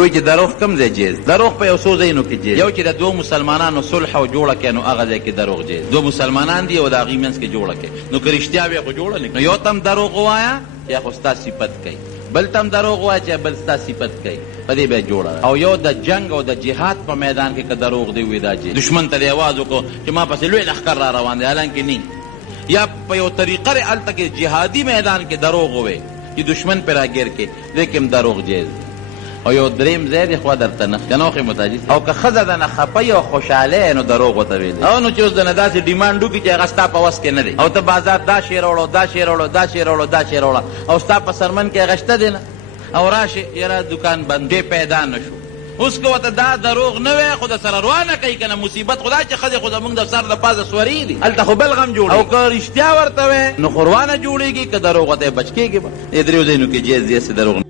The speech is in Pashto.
وایي چې دروغ کوم ځای جیز؟ دروغ په یو څو ځایونو کې جیز. یو چې د دوه مسلمانانو صلح او جوړه کړي نو هغه ځای کې دروغ جیز. دوه مسلمانان دي او د هغې منځ کې جوړه کړي، نو که رښتیا وي خو جوړه نه کړي. نو یو تم دروغ ووایه یا خو ستا صفت کوي، بل تم دروغ وایه چې بل ستا صفت کوي، په دې به جوړه. او یو د جنگ او د جهاد په میدان کې که دروغ دی وي دا جیز. دشمن ته دې اواز وکړو چې ما پسې لوی لښکر را روان دی، حالانکې نه. یا په یو طریقه هلته کې جهادي میدان کې دروغ ووایي چې دشمن پې راګیر کې، دې کې هم دروغ جیز. او یو دریم ځای دی خوا درته نه کنه خو متاجي. او که ښځه دنه خفه او خوشحاله نو دروغ ورته ویلی. او نو چې اوس دنه داسې ډیمانډ وکړي چې هغه ستا په وس کې نه دی، او ته بازار دا شی راوړو دا شی راوړو دا شی راوړو دا شی راوړه، او ستا په سرمن کې هغه شته دی نه، او راشي یاره دکان بند دی پیدا نه شو. اوس که ورته دا دروغ نه وی خو د سره روانه کوي که نه مصیبت خو دا چې ښځې خو زمونږ د سر د پاسه سوري دي، هلته خو بل غم جوړېږي. او که رښتیا ورته وی نو خو روانه جوړېږي، که دروغ ورته بچ کېږي به. دې دریو ځایونو کې جیز دروغ